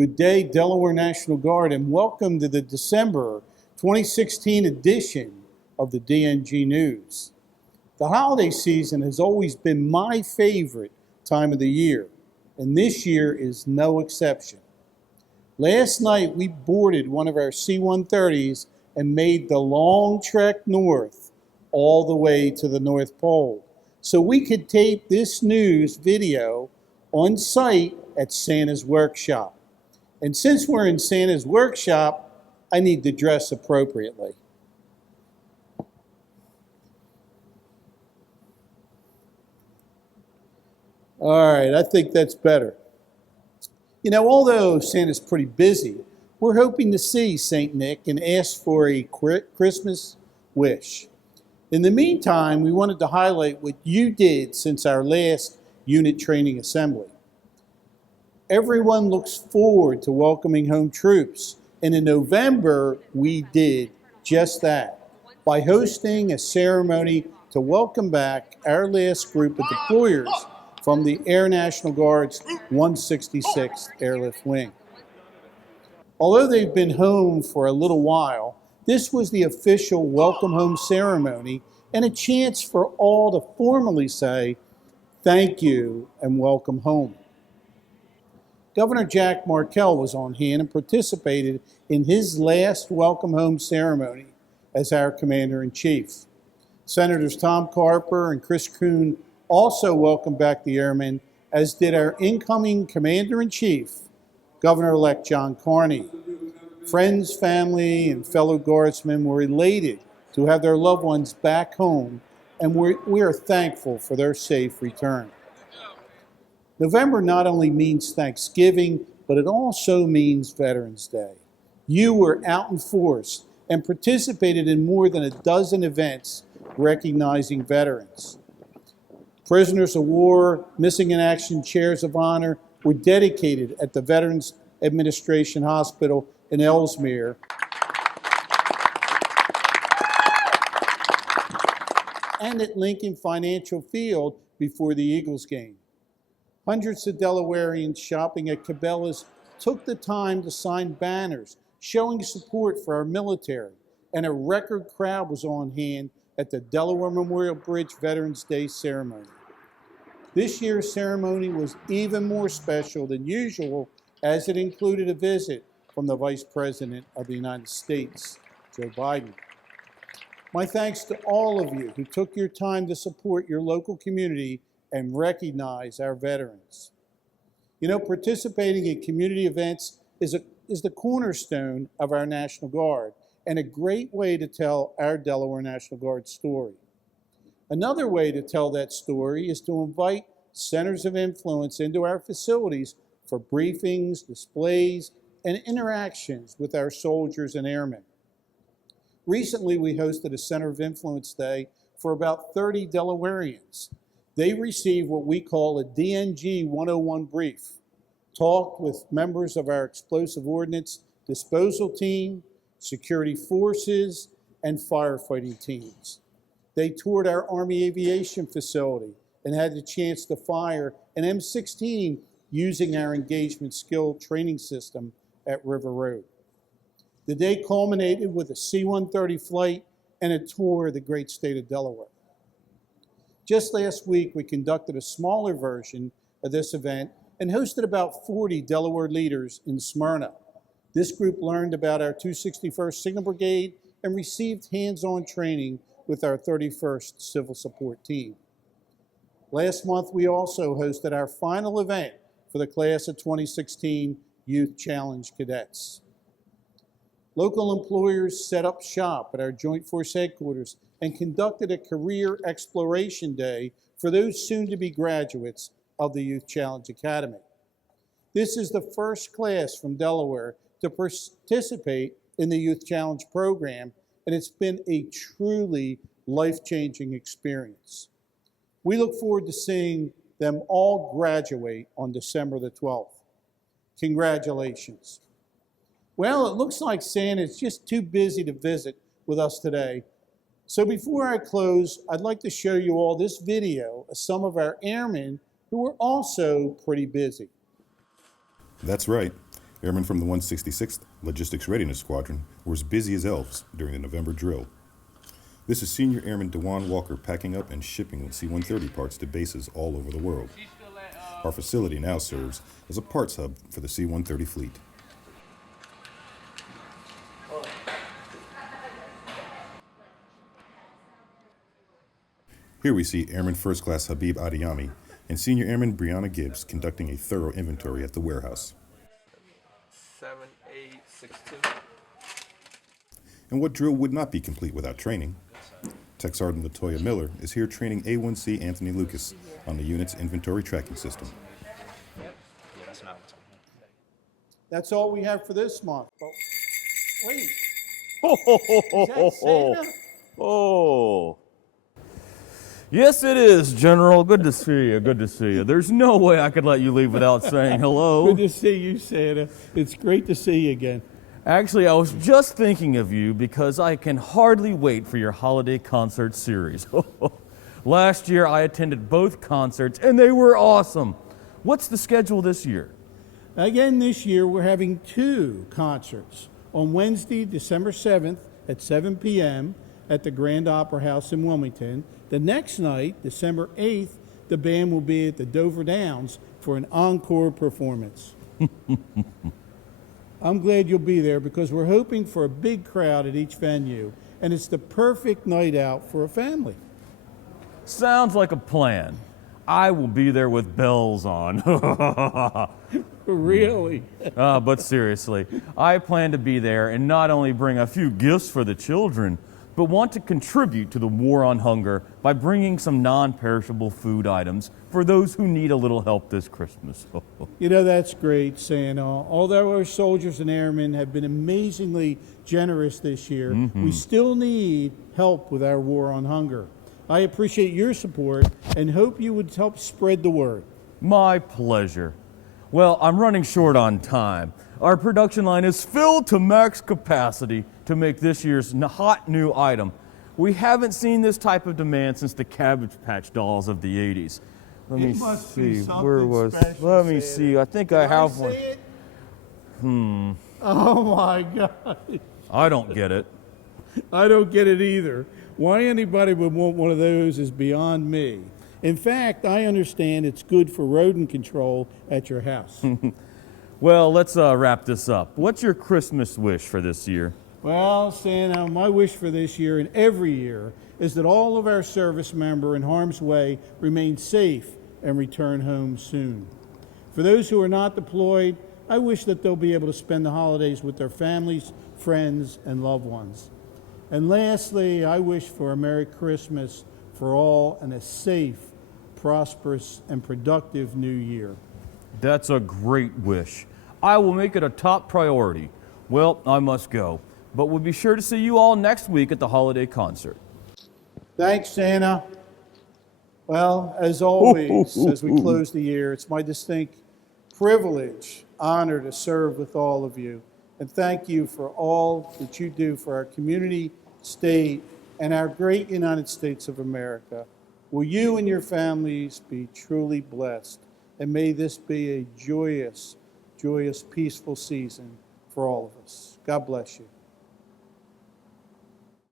Good day, Delaware National Guard, and welcome to the December 2016 edition of the DNG News. The holiday season has always been my favorite time of the year, and this year is no exception. Last night, we boarded one of our C-130s and made the long trek north all the way to the North Pole, so we could tape this news video on site at Santa's workshop. And since we're in Santa's workshop, I need to dress appropriately. All right, I think that's better. You know, although Santa's pretty busy, we're hoping to see St. Nick and ask for a Christmas wish. In the meantime, we wanted to highlight what you did since our last unit training assembly. Everyone looks forward to welcoming home troops, and in November, we did just that by hosting a ceremony to welcome back our last group of deployers from the Air National Guard's 166th Airlift Wing. Although they've been home for a little while, this was the official welcome home ceremony and a chance for all to formally say thank you and welcome home. Governor Jack Markell was on hand and participated in his last welcome home ceremony as our Commander-in-Chief. Senators Tom Carper and Chris Kuhn also welcomed back the airmen, as did our incoming Commander-in-Chief, Governor-elect John Carney. Friends, family, and fellow Guardsmen were elated to have their loved ones back home, and we are thankful for their safe return. November not only means Thanksgiving, but it also means Veterans Day. You were out in force and participated in more than a dozen events recognizing veterans. Prisoners of war, missing in action chairs of honor were dedicated at the Veterans Administration Hospital in Ellesmere. And at Lincoln Financial Field before the Eagles game. Hundreds of Delawareans shopping at Cabela's took the time to sign banners showing support for our military, and a record crowd was on hand at the Delaware Memorial Bridge Veterans Day ceremony. This year's ceremony was even more special than usual, as it included a visit from the Vice President of the United States, Joe Biden. My thanks to all of you who took your time to support your local community and recognize our veterans. You know, participating in community events is the cornerstone of our National Guard and a great way to tell our Delaware National Guard story. Another way to tell that story is to invite centers of influence into our facilities for briefings, displays, and interactions with our soldiers and airmen. Recently, we hosted a Center of Influence Day for about 30 Delawareans. They received what we call a DNG 101 brief, talked with members of our explosive ordnance disposal team, security forces, and firefighting teams. They toured our Army Aviation facility and had the chance to fire an M16 using our engagement skill training system at River Road. The day culminated with a C-130 flight and a tour of the great state of Delaware. Just last week, we conducted a smaller version of this event and hosted about 40 Delaware leaders in Smyrna. This group learned about our 261st Signal Brigade and received hands-on training with our 31st Civil Support Team. Last month, we also hosted our final event for the class of 2016 Youth Challenge Cadets. Local employers set up shop at our Joint Force Headquarters and conducted a career exploration day for those soon-to-be graduates of the Youth Challenge Academy. This is the first class from Delaware to participate in the Youth Challenge program, and it's been a truly life-changing experience. We look forward to seeing them all graduate on December the 12th. Congratulations. Well, it looks like Santa's just too busy to visit with us today. So before I close, I'd like to show you all this video of some of our airmen who were also pretty busy. That's right. Airmen from the 166th Logistics Readiness Squadron were as busy as elves during the November drill. This is Senior Airman Dewan Walker packing up and shipping C-130 parts to bases all over the world. Our facility now serves as a parts hub for the C-130 fleet. Here we see Airman First Class Habib Adiyami and Senior Airman Brianna Gibbs conducting a thorough inventory at the warehouse. 7862. And what drill would not be complete without training? Tech Sergeant Latoya Miller is here training A1C Anthony Lucas on the unit's inventory tracking system. Yep. Yeah, that's not what's on here. That's all we have for this month. But wait, Ho, ho, ho, is ho, that ho, Santa? Oh. Yes, it is, General. Good to see you. Good to see you. There's no way I could let you leave without saying hello. Good to see you, Santa. It's great to see you again. Actually, I was just thinking of you because I can hardly wait for your holiday concert series. Last year, I attended both concerts, and they were awesome. What's the schedule this year? Again, this year, we're having 2 concerts. On Wednesday, December 7th at 7 p.m. at the Grand Opera House in Wilmington. The next night, December 8th, the band will be at the Dover Downs for an encore performance. I'm glad you'll be there because we're hoping for a big crowd at each venue, and it's the perfect night out for a family. Sounds like a plan. I will be there with bells on. Really? But seriously, I plan to be there and not only bring a few gifts for the children, but want to contribute to the war on hunger by bringing some non-perishable food items for those who need a little help this Christmas. You know, that's great, Santa. Although our soldiers and airmen have been amazingly generous this year, we still need help with our war on hunger. I appreciate your support and hope you would help spread the word. My pleasure. Well, I'm running short on time. Our production line is filled to max capacity to make this year's hot new item. We haven't seen this type of demand since the Cabbage Patch Dolls of the 80s. Let me see. Where was? Let me see. I think I have one. Oh my God. I don't get it. I don't get it either. Why anybody would want one of those is beyond me. In fact, I understand it's good for rodent control at your house. Well, let's wrap this up. What's your Christmas wish for this year? Well, Santa, my wish for this year and every year is that all of our service members in harm's way remain safe and return home soon. For those who are not deployed, I wish that they'll be able to spend the holidays with their families, friends, and loved ones. And lastly, I wish for a Merry Christmas for all and a safe, prosperous, and productive new year. That's a great wish. I will make it a top priority. Well, I must go, but we'll be sure to see you all next week at the holiday concert. Thanks, Santa. Well, as always, as we close the year, it's my distinct privilege, honor to serve with all of you. And thank you for all that you do for our community, state, and our great United States of America. Will you and your families be truly blessed? And may this be a joyous, joyous, peaceful season for all of us. God bless you.